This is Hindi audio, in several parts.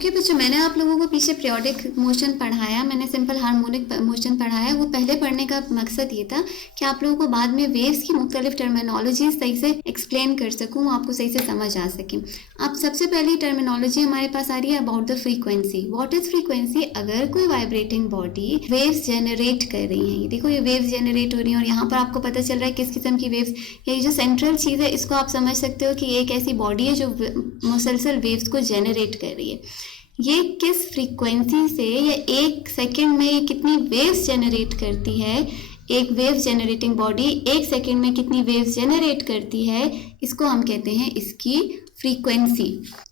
ओके बच्चों, मैंने आप लोगों को पीछे पीरियोडिक मोशन पढ़ाया, मैंने सिंपल हार्मोनिक मोशन पढ़ाया। वो पहले पढ़ने का मकसद ये था कि आप लोगों को बाद में वेव्स की मुख्तलिफ टर्मिनोलॉजी सही से एक्सप्लेन कर सकूँ, आपको सही से समझ आ सके। अब सबसे पहली टर्मिनोलॉजी हमारे पास आ रही है about the frequency. What is frequency? अगर कोई वाइब्रेटिंग बॉडी वेव्स जनरेट कर रही है, ये देखो ये वेव्स जनरेट हो रही है और यहाँ पर आपको पता चल रहा है किस किस्म की वेव्स। ये जो सेंट्रल चीज़ है इसको आप समझ सकते हो कि एक ऐसी बॉडी है जो मुसलसल वेव्स को जनरेट कर रही है। ये किस फ्रीक्वेंसी से या एक सेकंड में ये कितनी वेव्स जनरेट करती है, एक वेव जनरेटिंग बॉडी एक सेकंड में कितनी वेव्स जनरेट करती है, इसको हम कहते हैं इसकी फ्रीक्वेंसी।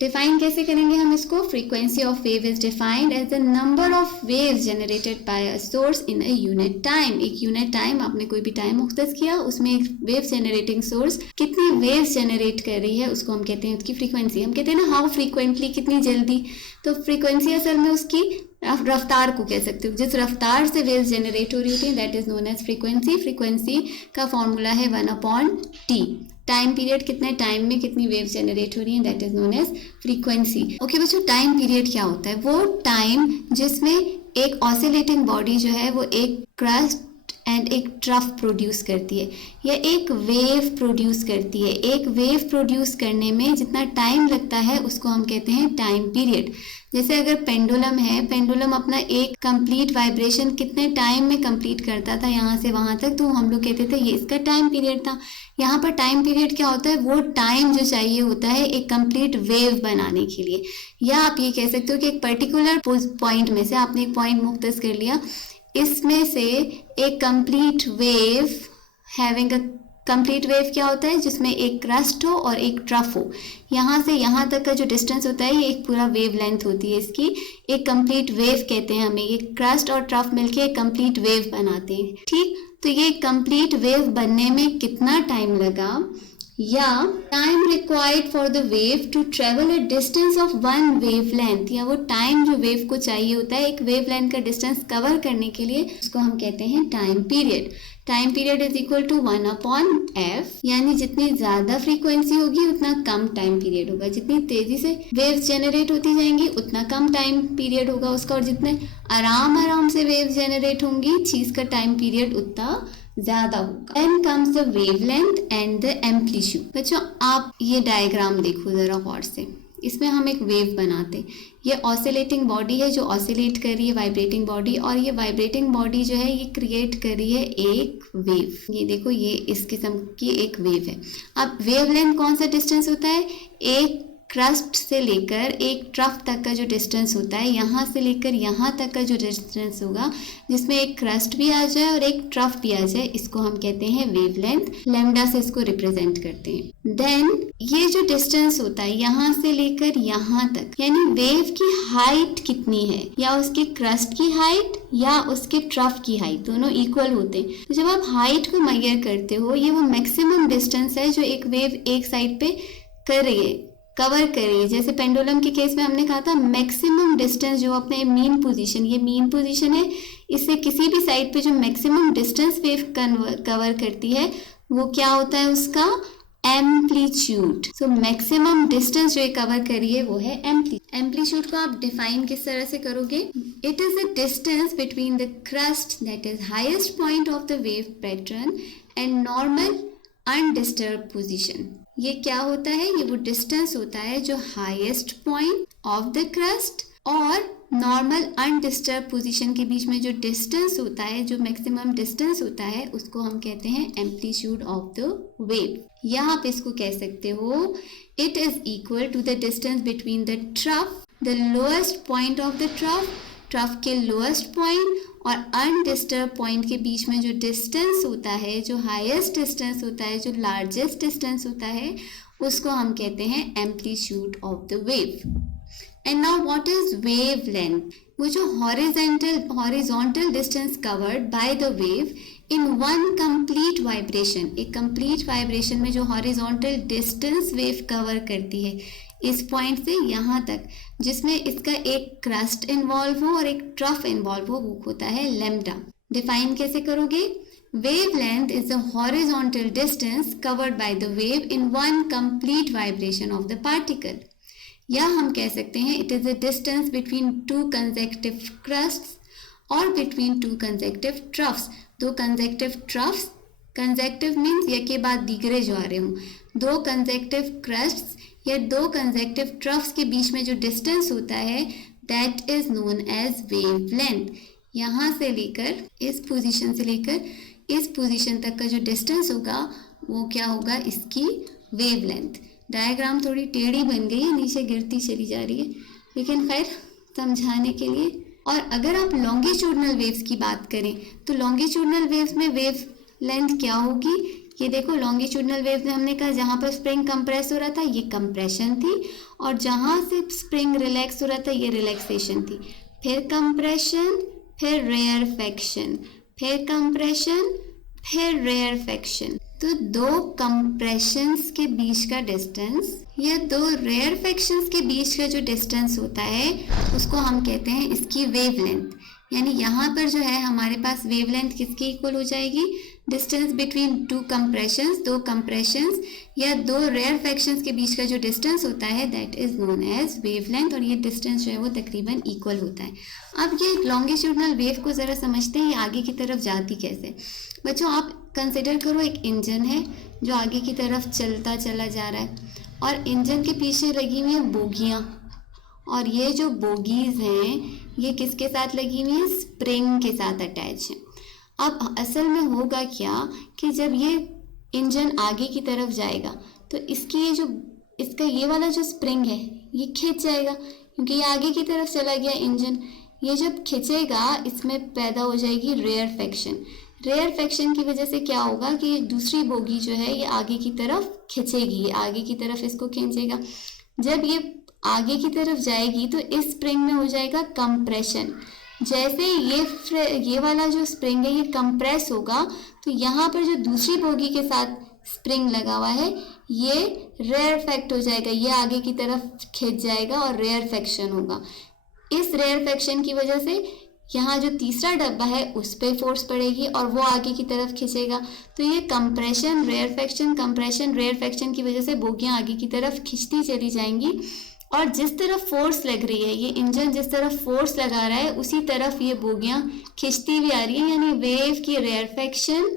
डिफाइन कैसे करेंगे हम इसको? Frequency of wave is defined as the number of waves generated by a source in a unit time. एक यूनिट टाइम, आपने कोई भी टाइम मुख्तस किया, उसमें एक वेव जनरेटिंग सोर्स कितनी वेव्स जनरेट कर रही है उसको हम कहते हैं उसकी फ्रीक्वेंसी। हम कहते हैं ना हाउ फ्रीक्वेंटली, कितनी जल्दी। तो फ्रीक्वेंसी असल में उसकी रफ्तार को कह सकते हो, जिस रफ्तार से वेव्स जनरेट हो रही होती है that is known as frequency. Frequency का फॉर्मूला है 1/t। टाइम पीरियड, कितने टाइम में कितनी वेव्स जनरेट हो रही हैं, that is known as frequency. Okay बच्चों, टाइम पीरियड क्या होता है? वो टाइम जिसमें एक ऑसिलेटिंग बॉडी जो है वो एक क्रस्ट एंड एक ट्रफ प्रोड्यूस करती है या एक वेव प्रोड्यूस करती है। एक वेव प्रोड्यूस करने में जितना टाइम लगता है उसको हम कहते हैं टाइम पीरियड। जैसे अगर पेंडुलम है, पेंडुलम अपना एक कंप्लीट वाइब्रेशन कितने टाइम में कंप्लीट करता था यहाँ से वहाँ तक, तो हम लोग कहते थे ये इसका टाइम पीरियड था। यहाँ पर टाइम पीरियड क्या होता है? वो टाइम जो चाहिए होता है एक कंप्लीट वेव बनाने के लिए। या आप ये कह सकते हो कि एक पर्टिकुलर पॉइंट में से आपने एक पॉइंट मुख्तस कर लिया, इसमें से एक complete wave having a complete wave क्या होता है? जिसमें एक क्रस्ट हो और एक ट्रफ हो। यहाँ से यहाँ तक का जो डिस्टेंस होता है ये एक पूरा वेव लेंथ होती है इसकी, एक कंप्लीट वेव कहते हैं हमें। ये क्रस्ट और ट्रफ मिलके एक कंप्लीट वेव बनाते हैं, ठीक। तो ये कंप्लीट वेव बनने में कितना टाइम लगा, या time required for the wave to travel a distance of one wave length, या वो टाइम जो वेव को चाहिए होता है एक वेव लेंथ का डिस्टेंस कवर करने के लिए, उसको हम कहते हैं time period. Time period is equal to 1/f, यानी जितनी ज़्यादा फ्रीक्वेंसी होगी उतना कम टाइम पीरियड होगा। जितनी तेज़ी से वेव्स जनरेट होती जाएंगी उतना कम टाइम पीरियड होगा उसका, और जितने आराम से वेव्स जनरेट होंगी चीज़ का टाइम पीरियड उतना ज़्यादा होगा। Then comes the wavelength and the amplitude। बच्चों आप ये डायग्राम देखो ज़रा गौर से, इसमें हम एक वेव बनाते हैं। ये ऑसिलेटिंग बॉडी है जो ऑसिलेट कर रही है, वाइब्रेटिंग बॉडी, और ये वाइब्रेटिंग बॉडी जो है ये क्रिएट कर रही है एक वेव। ये देखो ये इस किस्म की एक वेव है। अब वेव लेंथ कौन सा डिस्टेंस होता है? एक क्रस्ट से लेकर एक ट्रफ तक का जो डिस्टेंस होता है, यहाँ से लेकर यहाँ तक का जो डिस्टेंस होगा, जिसमें एक क्रस्ट भी आ जाए और एक ट्रफ भी आ जाए, इसको हम कहते हैं वेवलेंथ। लैम्डा से इसको रिप्रेजेंट करते हैं। देन ये जो डिस्टेंस होता है यहाँ से लेकर यहाँ तक, यानी वेव की हाइट कितनी है, या उसके क्रस्ट की हाइट या उसके ट्रफ की हाइट, दोनों इक्वल होते हैं। तो जब आप हाइट को मेजर करते हो, ये वो मैक्सिमम डिस्टेंस है जो एक वेव एक साइड पे कर रही है, कवर करिए। जैसे पेंडुलम के केस में हमने कहा था मैक्सिमम डिस्टेंस जो अपने मीन पोजीशन, ये मीन पोजीशन है, इससे किसी भी साइड पे जो मैक्सिमम डिस्टेंस वेव कवर करती है वो क्या होता है? उसका एम्पलीट्यूड। सो मैक्सिमम डिस्टेंस जो ये कवर करिए वो है एम्पलीट्यूड। एम्पलीट्यूड को आप डिफाइन किस तरह से करोगे? It is the distance between the crest that is highest point of the wave pattern and normal undisturbed position. ये क्या होता है? ये वो डिस्टेंस होता है जो highest point of the crust और नॉर्मल अनडिस्टर्ब पोजीशन के बीच में जो डिस्टेंस होता है, जो मैक्सिमम डिस्टेंस होता है, उसको हम कहते हैं एम्पलीट्यूड ऑफ द वेव। या आप इसको कह सकते हो it is equal to the distance between the trough, the lowest point of the trough के लोएस्ट पॉइंट और अनडिस्टर्ब पॉइंट के बीच में जो डिस्टेंस होता है, जो हाईएस्ट डिस्टेंस होता है, जो लार्जेस्ट डिस्टेंस होता है, उसको हम कहते हैं amplitude of the wave. And now what is wave length? वो जो horizontal distance covered by the wave in one complete vibration, एक कंप्लीट वाइब्रेशन में जो हॉरिजॉन्टल डिस्टेंस वेव कवर करती है इस पॉइंट से यहाँ तक, जिसमें इसका एक क्रस्ट इन्वॉल्व हो और एक ट्रफ इन्वॉल्व हो, वो होता है लैम्डा। डिफाइन कैसे करोगे? Wavelength is the horizontal distance covered by the wave in one complete vibration of the particle. या हम कह सकते हैं it is the distance between two consecutive crusts और बिटवीन टू कंसेक्टिव ट्रफ्स। दो कंसेक्टिव ट्रफ्स, कंसेक्टिव मीन्स एक के बाद दीगरे जो आ रहे हों, दो कंसेक्टिव क्रस्ट्स या दो कंसेक्टिव ट्रफ्स के बीच में जो डिस्टेंस होता है that is known as wavelength. यहाँ से लेकर इस पोजीशन से लेकर इस पोजीशन तक का जो डिस्टेंस होगा वो क्या होगा, इसकी वेवलेंथ। डायग्राम थोड़ी टेढ़ी बन गई है, नीचे गिरती चली जा रही है, लेकिन खैर समझाने के लिए। और अगर आप लॉन्गिट्यूडनल वेव्स की बात करें तो लॉन्गिट्यूडनल वेव्स में वेव लेंथ क्या होगी, ये देखो लॉन्गिट्यूडनल वेव में हमने कहा जहाँ पर स्प्रिंग कंप्रेस हो रहा था ये कंप्रेशन थी, और जहाँ से स्प्रिंग रिलैक्स हो रहा था ये रिलैक्सेशन थी। फिर कंप्रेशन, फिर रेयरफेक्शन, फिर कंप्रेशन, फिर रेयरफेक्शन। तो दो कंप्रेशंस के बीच का डिस्टेंस या दो रेयरफेक्शंस के बीच का जो डिस्टेंस होता है उसको हम कहते हैं इसकी वेवलेंथ। यानी यहाँ पर जो है हमारे पास वेवलेंथ किसके इक्वल हो जाएगी, डिस्टेंस बिटवीन टू कंप्रेशंस, दो कंप्रेशंस या दो रेयरफेक्शंस के बीच का जो डिस्टेंस होता है that is known as wavelength, और ये डिस्टेंस जो है वो तकरीबन इक्वल होता है। अब ये लॉन्गिट्यूडनल वेव को ज़रा समझते हैं, ये आगे की तरफ जाती कैसे। बच्चों आप कंसिडर करो एक इंजन है जो आगे की तरफ चलता चला जा रहा है, और इंजन के पीछे लगी हुई हैं बोगियाँ, और ये जो बोगीज़ हैं ये किसके साथ लगी हुई हैं, स्प्रिंग के साथ अटैच हैं। अब असल में होगा क्या कि जब ये इंजन आगे की तरफ जाएगा तो इसकी ये जो इसका ये वाला जो स्प्रिंग है ये खिंच जाएगा, क्योंकि ये आगे की तरफ चला गया इंजन। ये जब खिंचेगा इसमें पैदा हो जाएगी रेयरफेक्शन। रेयरफेक्शन की वजह से क्या होगा कि ये दूसरी बोगी जो है ये आगे की तरफ खिंचेगी, ये आगे की तरफ इसको खींचेगा। जब ये आगे की तरफ जाएगी तो इस स्प्रिंग में हो जाएगा कंप्रेशन। जैसे ये वाला जो स्प्रिंग है ये कंप्रेस होगा तो यहाँ पर जो दूसरी बोगी के साथ स्प्रिंग लगा हुआ है ये रेयरफेक्ट हो जाएगा, ये आगे की तरफ खिंच जाएगा और रेयरफेक्शन होगा। इस रेयरफेक्शन की वजह से यहाँ जो तीसरा डब्बा है उस पर फोर्स पड़ेगी और वो आगे की तरफ खिंचेगा। तो ये कंप्रेशन रेयरफेक्शन की वजह से बोगियाँ आगे की तरफ खिंचती चली जाएंगी, और जिस तरफ फोर्स लग रही है ये इंजन जिस तरफ फोर्स लगा रहा है उसी तरफ ये बोगियाँ खिंचती भी आ रही है। यानी वेव की रेयरफेक्शन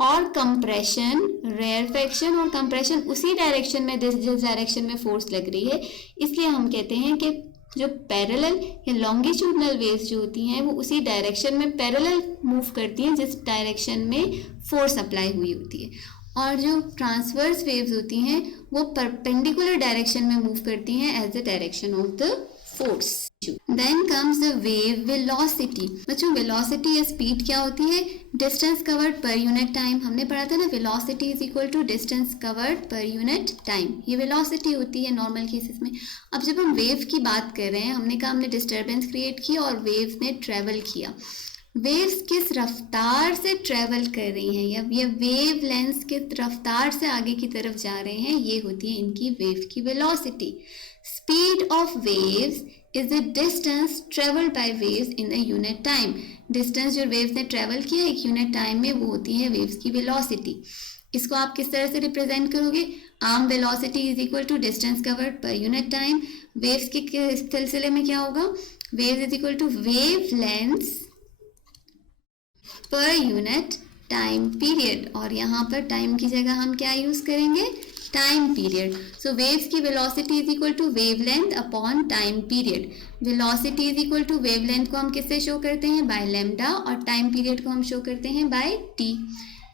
और कंप्रेशन, रेयरफेक्शन और कंप्रेशन उसी डायरेक्शन में जिस डायरेक्शन में फोर्स लग रही है। इसलिए हम कहते हैं कि जो पैरेलल या लॉन्गिट्यूडनल वेव्स जो होती हैं वो उसी डायरेक्शन में पैरेलल मूव करती हैं जिस डायरेक्शन में फोर्स अप्लाई हुई होती है, और जो ट्रांसवर्स वेव्स होती हैं वो परपेंडिकुलर डायरेक्शन में मूव करती हैं as the direction of the force. Then comes the wave velocity. बच्चों वेलोसिटी या स्पीड क्या होती है, distance covered per unit time. हमने पढ़ा था ना velocity is equal to distance covered per unit time, ये वेलोसिटी होती है नॉर्मल केसेस में। अब जब हम वेव की बात कर रहे हैं, हमने कहा हमने डिस्टर्बेंस क्रिएट की और वेव्स ने ट्रेवल किया। वेव्स किस रफ्तार से ट्रेवल कर रही हैं या ये वेव लेंथ किस रफ्तार से आगे की तरफ जा रहे हैं, ये होती है इनकी वेव की velocity. Speed of waves is the distance travelled by waves in a unit time. Distance जो वेव्स ने ट्रेवल किया एक यूनिट टाइम में वो होती है वेव्स की वेलोसिटी। इसको आप किस तरह से रिप्रेजेंट करोगे, आर्म velocity is equal to distance covered per unit time. Waves के सिलसिले में क्या होगा, waves is equal to wave length per unit time period, और यहाँ पर टाइम की जगह हम क्या यूज करेंगे, टाइम पीरियड। सो वेव्स की velocity is equal to wavelength upon time period. Velocity is equal to wavelength को हम किससे शो करते हैं, बाय लैम्डा, और टाइम पीरियड को हम शो करते हैं बाय टी।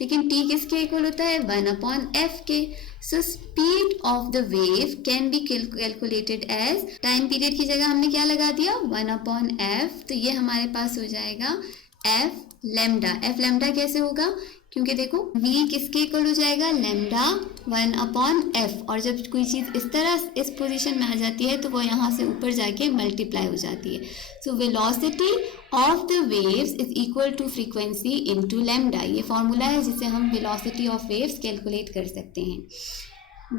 लेकिन टी किसके इक्वल होता है, 1/f के। So speed of the wave can be calculated as, time period की जगह हमने क्या लगा दिया 1/f, तो ये हमारे पास हो जाएगा f लैम्डा। एफ लैम्डा कैसे होगा, क्योंकि देखो v किसके इक्वल हो जाएगा, लैम्डा 1/f, और जब कोई चीज़ इस तरह इस पोजीशन में आ जाती है तो वो यहाँ से ऊपर जाके मल्टीप्लाई हो जाती है। So velocity of the waves is equal to frequency into lambda. ये फॉर्मूला है जिससे हम वेलोसिटी ऑफ वेव्स कैलकुलेट कर सकते हैं।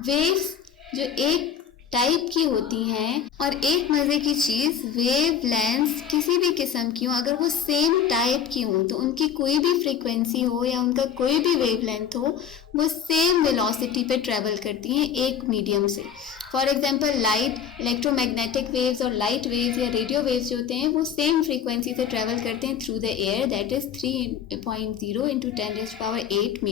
वेव्स जो एक टाइप की होती हैं, और एक मज़े की चीज़ वेव लेंथ किसी भी किस्म की हो अगर वो सेम टाइप की हो तो उनकी कोई भी फ्रीक्वेंसी हो या उनका कोई भी वेव लेंथ हो वो सेम वेलोसिटी पे ट्रेवल करती हैं एक मीडियम से। For example light, electromagnetic waves और लाइट वेव्स या रेडियो वेव्स जो होते हैं वो सेम फ्रीक्वेंसी से ट्रेवल करते हैं through the air, that is 3.0 × 10⁸ metre